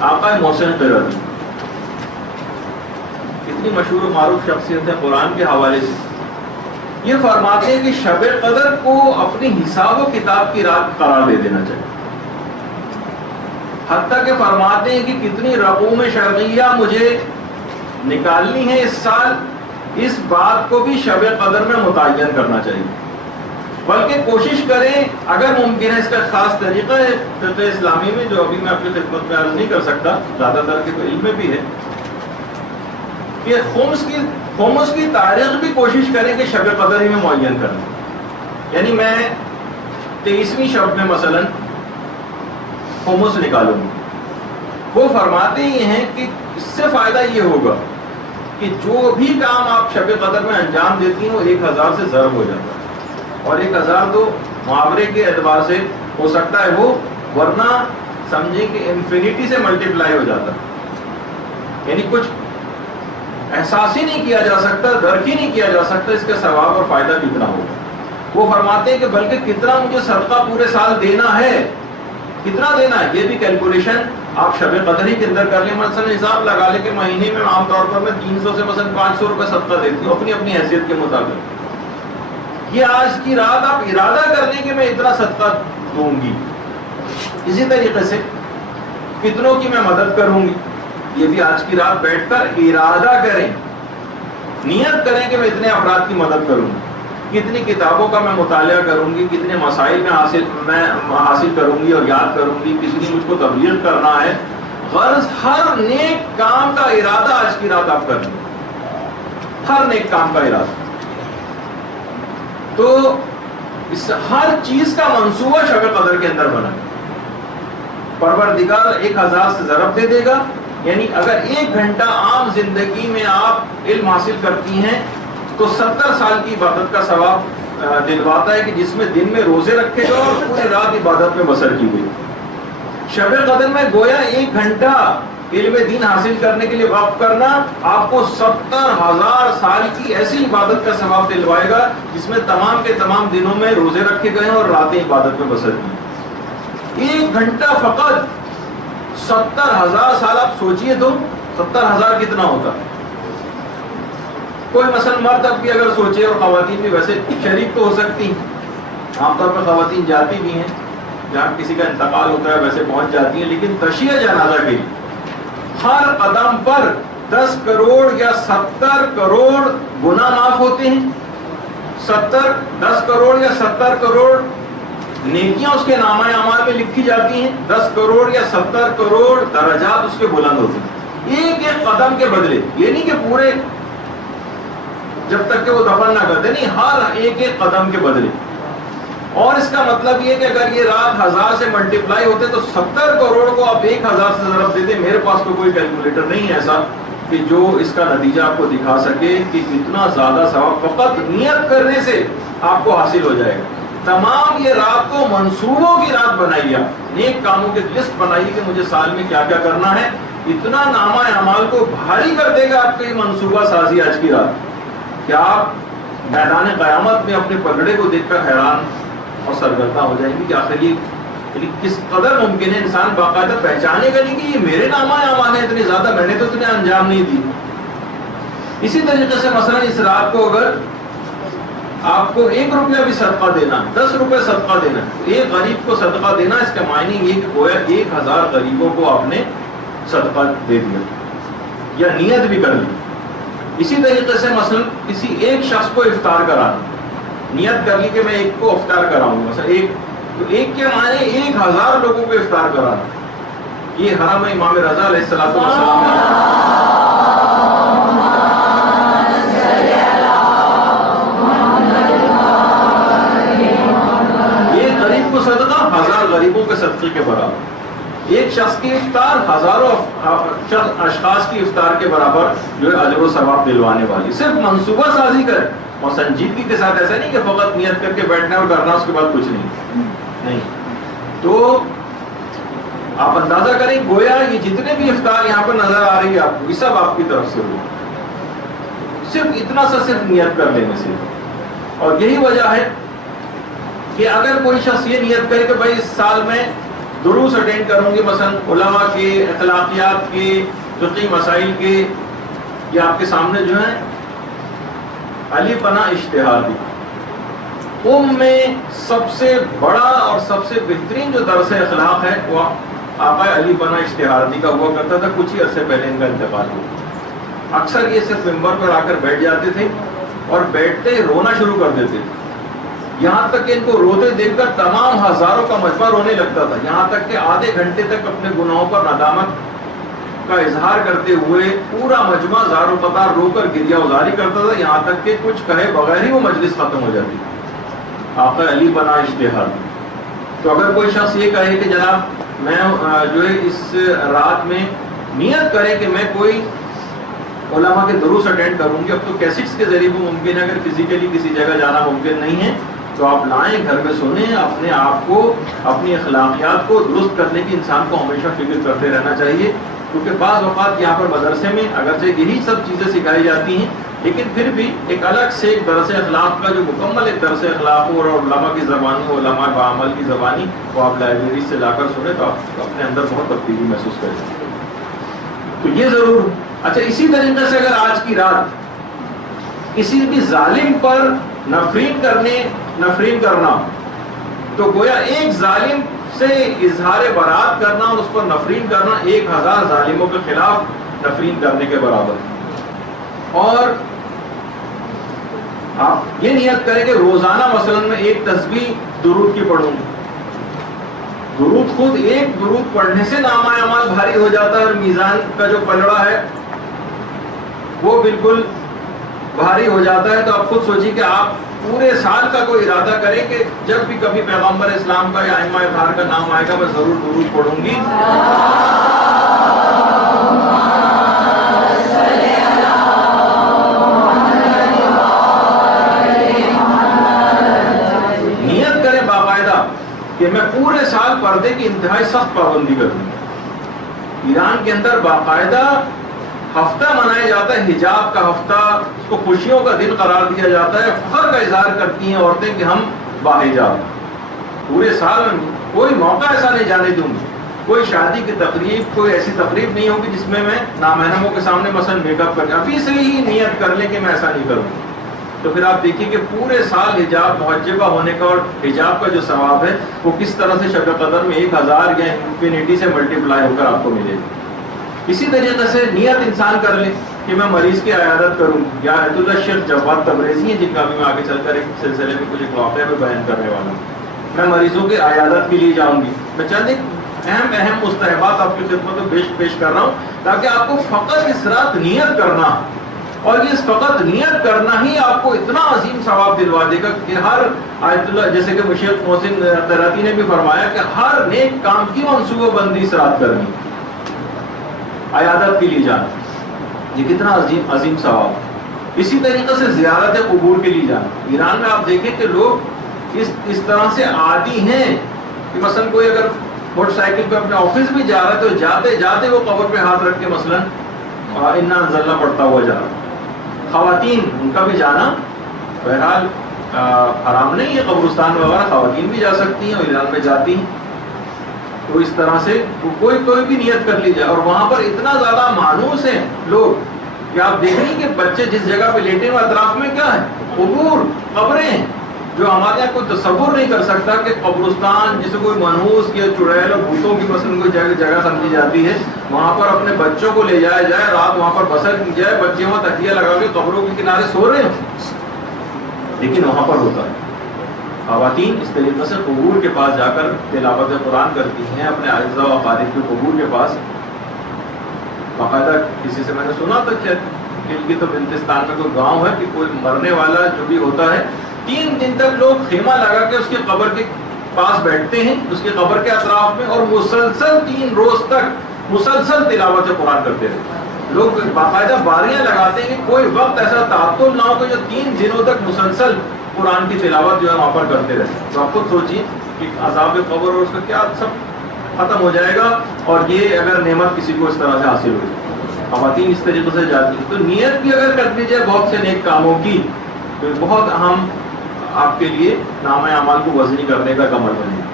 آقا محسن قرظی اتنی مشہور و معروف شخصیت ہے قرآن کے حوالے سے، یہ فرماتے ہیں کہ شب قدر کو اپنی حساب و کتاب کی رات قرار دے دینا چاہیے، حتیٰ کہ فرماتے ہیں کہ کتنی رقوم شرعیہ مجھے نکالنی ہے اس سال، اس بات کو بھی شب قدر میں متعین کرنا چاہیے، بلکہ کوشش کریں اگر ممکن ہے۔ اس کا خاص طریقہ ہے فقہ اسلامی میں جو ابھی میں اپنی خدمت میں عرض نہیں کر سکتا، زیادہ تر کے تو علم میں بھی ہے، کہ خمس کی تاریخ بھی کوشش کریں کہ شب قدر ہی میں معین کریں، یعنی میں 23ویں شب میں مثلا خمس نکالوں گی۔ وہ فرماتے ہی ہیں کہ اس سے فائدہ یہ ہوگا کہ جو بھی کام آپ شب قدر میں انجام دیتی ہیں وہ 1000 سے ضرب ہو جاتا ہے، اور 1000 تو محاورے کے اعتبار سے ہو سکتا ہے وہ، ورنہ سمجھیں کہ انفینٹی سے ملٹیپلائی ہو جاتا ہے، یعنی کچھ احساس ہی نہیں کیا جا سکتا، درک ہی نہیں کیا جا سکتا اس کا ثواب اور فائدہ کتنا ہوگا۔ وہ فرماتے ہیں کہ بلکہ کتنا مجھے صدقہ پورے سال دینا ہے، کتنا دینا ہے، یہ بھی کیلکولیشن آپ شب قدر ہی کے اندر کر لیں۔ مثلا حساب لگا لیں کہ مہینے میں عام طور پر میں 300 سے مثلا 500 روپے صدقہ دیتی ہوں اپنی اپنی حیثیت کے مطابق، یہ آج کی رات آپ ارادہ کر لیں کہ میں اتنا صدقہ دوں گی، اسی طریقے سے کتنوں کی میں مدد کروں گی، یہ بھی آج کی رات بیٹھ کر ارادہ کریں، نیت کریں کہ میں اتنے افراد کی مدد کروں گی، کتنی کتابوں کا میں مطالعہ کروں گی، کتنے مسائل میں حاصل کروں گی اور یاد کروں گی، کسی نے مجھ کو تبلیغ کرنا ہے، غرض ہر نیک کام کا ارادہ آج کی رات آپ کر لیں، ہر نیک کام کا ارادہ، تو اس ہر چیز کا منصوبہ شب قدر کے اندر بنا، پروردگار 1000 سے ضرب دے دے گا، یعنی اگر 1 گھنٹہ عام زندگی میں آپ علم حاصل کرتی ہیں تو 70 سال کی عبادت کا ثواب دلواتا ہے، کہ جس میں دن میں روزے رکھے گا اور پوری رات عبادت میں بسر کی گئی۔ شب قدر میں گویا 1 گھنٹہ علم دین حاصل کرنے کے لیے وقف کرنا آپ کو 70,000 سال کی ایسی عبادت کا ثواب دلوائے گا جس میں تمام کے تمام دنوں میں روزے رکھے گئے اور راتیں عبادت میں بسر کی۔ 1 گھنٹہ فقط 70,000 سال، آپ سوچئے تو 70,000 کتنا ہوتا؟ کوئی مثلا مرد اب بھی اگر سوچے، اور خواتین بھی ویسے شریک تو ہو سکتی ہیں، عام طور پر خواتین جاتی بھی ہیں جہاں کسی کا انتقال ہوتا ہے ویسے پہنچ جاتی ہیں، لیکن تشییع جنازہ کے لیے ہر قدم پر 10 کروڑ یا 70 کروڑ گناہ معاف ہوتے ہیں، 10 کروڑ یا 70 کروڑ نیکیاں اس کے نامہ اعمال میں لکھی جاتی ہیں، 10 کروڑ یا 70 کروڑ درجات اس کے بلند ہوتے ہیں، ایک ایک قدم کے بدلے، یہ نہیں کہ پورے جب تک کہ وہ دفن نہ کرتے، نہیں، ہر ایک ایک قدم کے بدلے۔ اور اس کا مطلب یہ کہ اگر یہ رات 1000 سے ملٹیپلائی ہوتے تو 70 کروڑ کو آپ 1000 سے ضرب دے دیں۔ میرے پاس تو کوئی کیلکولیٹر نہیں ہے ایسا کہ جو اس کا نتیجہ آپ کو دکھا سکے کہ کتنا زیادہ ثواب فقط نیت کرنے سے آپ کو حاصل ہو جائے گا۔ تمام یہ رات کو منصوبوں کی رات بنائیے، نیک کاموں کی لسٹ بنائیے کہ مجھے سال میں کیا کیا کرنا ہے، اتنا نامہ اعمال کو بھاری کر دے گا آپ کی منصوبہ سازی آج کی رات کہ آپ میدان قیامت میں اپنے پگڑے کو دیکھ کر حیران اور سرگردہ ہو جائیں گے کہ آخر یہ کس قدر ممکن ہے انسان باقاعدہ پہچانے گا نہیں کہ یہ میرے نامہ اعمال ہیں اتنے زیادہ، میں نے تو اتنے انجام نہیں دی۔ اسی طریقے سے مثلا اس رات کو اگر آپ کو 1 روپیہ بھی صدقہ دینا، 10 روپے صدقہ دینا، ایک غریب کو صدقہ دینا، اس کا معنی یہ کہ گویا 1000 غریبوں کو آپ نے صدقہ دے دیا یا نیت بھی کر لی۔ اسی طریقے سے مثلا کسی ایک شخص کو افطار کرانا، نیت کر لی کہ میں ایک کو افطار کراؤں، مثلا ایک کے معنی 1000 لوگوں کو افطار کرانا۔ یہ حرم امام رضا علیہ الصلوۃ والسلام ایک غریب کو صدقہ 1000 غریبوں کے صدقے کے برابر، ایک شخص کی افطار ہزاروں اشخاص کی افطار کے برابر جو ہے اجر و ثواب دلوانے والی۔ صرف منصوبہ سازی کرے اور سنجیدگی کے ساتھ، ایسا نہیں کہ فقط نیت کر کے بیٹھنا اور کرنا اس کے بعد کچھ نہیں۔ تو آپ اندازہ کریں گویا یہ جتنے بھی افطار یہاں پر نظر آ رہی ہے آپ کو، یہ سب آپ کی طرف سے ہو، صرف اتنا سا صرف نیت کر لینے سے۔ اور یہی وجہ ہے کہ اگر کوئی شخص یہ نیت کرے کہ بھائی اس سال میں دروس اٹینڈ کروں گی مثلا علماء کے، اخلاقیات کے، فقہی مسائل کے، یہ آپ کے سامنے جو ہے علی پناہ اجتہادی. میں سب سے بڑا اور سب سے بہترین جو درس اخلاق ہے وہ آقا علی پناہ اجتہادی کا ہوا کرتا تھا. کچھ ہی عرصے پہلے ان کا انتقال ہوا. اکثر یہ صرف ممبر پر آ کر بیٹھ جاتے تھے اور بیٹھتے ہی رونا شروع کر دیتے تھے. یہاں تک کہ ان کو روتے دیکھ کر تمام ہزاروں کا مجمع رونے لگتا تھا. یہاں تک کہ آدھے گھنٹے تک اپنے گناہوں پر ندامت کا اظہار کرتے ہوئے پورا مجمع زار و قطار رو کر گریہ ازاری کرتا تھا. یہاں تک کہ کچھ کہے بغیر ہی وہ مجلس ختم ہو جاتی. آقا علی پناہ اجتہاد. تو اگر کوئی شخص یہ کہے کہ جناب میں جو ہے اس رات میں نیت کرے کہ میں کوئی علماء کے دروس اٹینڈ کروں گی، اب تو کیسٹس کے ذریعے بھی ممکن ہے، اگر فزیکلی کسی جگہ جانا ممکن نہیں ہے تو آپ لائیں، گھر میں سنیں. اپنے آپ کو، اپنی اخلاقیات کو درست کرنے کی انسان کو ہمیشہ فکر کرتے رہنا چاہیے. کیونکہ بعض اوقات یہاں پر مدرسے میں اگرچہ یہی سب چیزیں سکھائی جاتی ہیں لیکن پھر بھی ایک الگ سے ایک درس اخلاق کا جو مکمل ایک درس اخلاق ہو اور علماء کی زبانی ہو، علماء بعمل کی زبانی، وہ آپ لائبریری سے لا کر سنیں تو آپ اپنے اندر بہت تبدیلی محسوس کریں. تو یہ ضرور. اچھا، اسی طریقے سے اگر آج کی رات کسی بھی ظالم پر نفرین کرنا تو گویا ایک ظالم سے اظہار برات کرنا اور اس پر نفرین کرنا 1000 ظالموں کے خلاف نفرین کرنے کے برابر. اور آپ یہ نیت کریں کہ روزانہ مثلا میں ایک تسبیح درود کی پڑھوں گی. درود خود ایک درود پڑھنے سے نامہ اعمال بھاری ہو جاتا ہے اور میزان کا جو پلڑا ہے وہ بالکل بھاری ہو جاتا ہے. تو آپ خود سوچیے کہ آپ پورے سال کا کوئی ارادہ کریں کہ جب بھی کبھی پیغمبر اسلام کا یا ائمہ اطہار کا نام آئے گا میں ضرور درود پڑھوں گی. نیت کریں باقاعدہ کہ میں پورے سال پردے کی انتہائی سخت پابندی کروں گی. ایران کے اندر باقاعدہ ہفتہ منایا جاتا ہے، حجاب کا ہفتہ، اس کو خوشیوں کا دن قرار دیا جاتا ہے. فخر کا اظہار کرتی ہیں عورتیں کہ ہم باحجاب. پورے سال کوئی موقع ایسا نہیں جانے دوں گی، کوئی شادی کی تقریب، کوئی ایسی تقریب نہیں ہوگی جس میں میں نامحرموں کے سامنے مثلا میک اپ کر. ابھی سے ہی نیت کر لیں کہ میں ایسا نہیں کروں. تو پھر آپ دیکھیے کہ پورے سال حجاب محجبہ ہونے کا اور حجاب کا جو ثواب ہے وہ کس طرح سے شب قدر میں 1000 یا انفینٹی سے ملٹیپلائی ہو کر آپ کو ملے گی. اسی طریقے سے نیت انسان کر لے کہ میں مریض کی عیادت کروں. یا آیت اللہ شیخ جواد تبریزی ہیں جن کا بھی میں آگے چل کر ایک سلسلے میں کچھ ایک واقعہ میں بیان کرنے والا ہوں. میں مریضوں کی عیادت کے لیے جاؤں گی. میں چند ایک اہم مستحبات آپ کی خدمت میں پیش کر رہا ہوں تاکہ آپ کو فقط اس رات نیت کرنا، اور اس فقط نیت کرنا ہی آپ کو اتنا عظیم ثواب دلوا دے گا کہ ہر آیت اللہ، جیسے کہ شیخ محسن قراتی نے بھی فرمایا کہ ہر نیک کام کی منصوبہ بندی اس رات کرنی. عیادت کے لیے جانا یہ کتنا عظیم ثواب. اسی طریقے سے زیارت قبور کے لیے جانا. ایران میں آپ دیکھیں کہ لوگ اس طرح سے عادی ہیں کہ مثلا کوئی اگر موٹر سائیکل پہ اپنے آفس بھی جا رہا ہے تو جاتے جاتے وہ قبر پہ ہاتھ رکھ کے مثلا انا انزلنا پڑھتا ہوا جا رہا. خواتین ان کا بھی جانا بہرحال حرام نہیں ہے، قبرستان وغیرہ خواتین بھی جا سکتی ہیں اور ایران میں جاتی ہیں. تو اس طرح سے کوئی بھی نیت کر لی جائے. اور وہاں پر اتنا زیادہ مانوس ہیں لوگ کہ آپ دیکھ رہے ہیں کہ بچے جس جگہ پہ لیٹے ہوئے اطراف میں کیا ہے، قبور، قبریں ہیں. جو ہمارے یہاں کوئی تصور نہیں کر سکتا کہ قبرستان جسے کوئی منحوس یا چڑیل اور بھوتوں کی مثلا کوئی جگہ سمجھی جاتی ہے، وہاں پر اپنے بچوں کو لے جایا جائے، رات وہاں پر بسر کی جائے، بچے وہاں تکیہ لگا کے قبروں کے کنارے سو رہے ہیں، لیکن وہاں پر ہوتا ہے. خواتین اس طریقے سے قبور کے پاس جا کر تلاوت قرآن کرتی ہیں، اپنے اعزاء و اقارب کے قبور کے پاس. باقاعدہ کسی سے میں نے سنا تھا کہ کی تو بلتستان میں کوئی گاؤں ہے کہ کوئی مرنے والا جو بھی ہوتا ہے 3 دن تک لوگ خیمہ لگا کے اس کی قبر کے پاس بیٹھتے ہیں، اس کی قبر کے اطراف میں، اور مسلسل 3 روز تک مسلسل تلاوت قرآن کرتے رہتے. لوگ باقاعدہ باریاں لگاتے ہیں کہ کوئی وقت ایسا تعطل نہ ہو کہ جو 3 دنوں تک مسلسل قرآن کی تلاوت جو ہے وہاں پر کرتے رہتے. تو آپ خود سوچیے کہ عذاب قبر اور اس کا کیا سب ختم ہو جائے گا، اور یہ اگر نعمت کسی کو اس طرح سے حاصل ہوئی. خواتین اس طریقے سے جاتی ہیں. تو نیت بھی اگر کر لیجیے بہت سے نیک کاموں کی تو بہت اہم آپ کے لیے نامہ اعمال کو وزنی کرنے کا عمل بنے گا.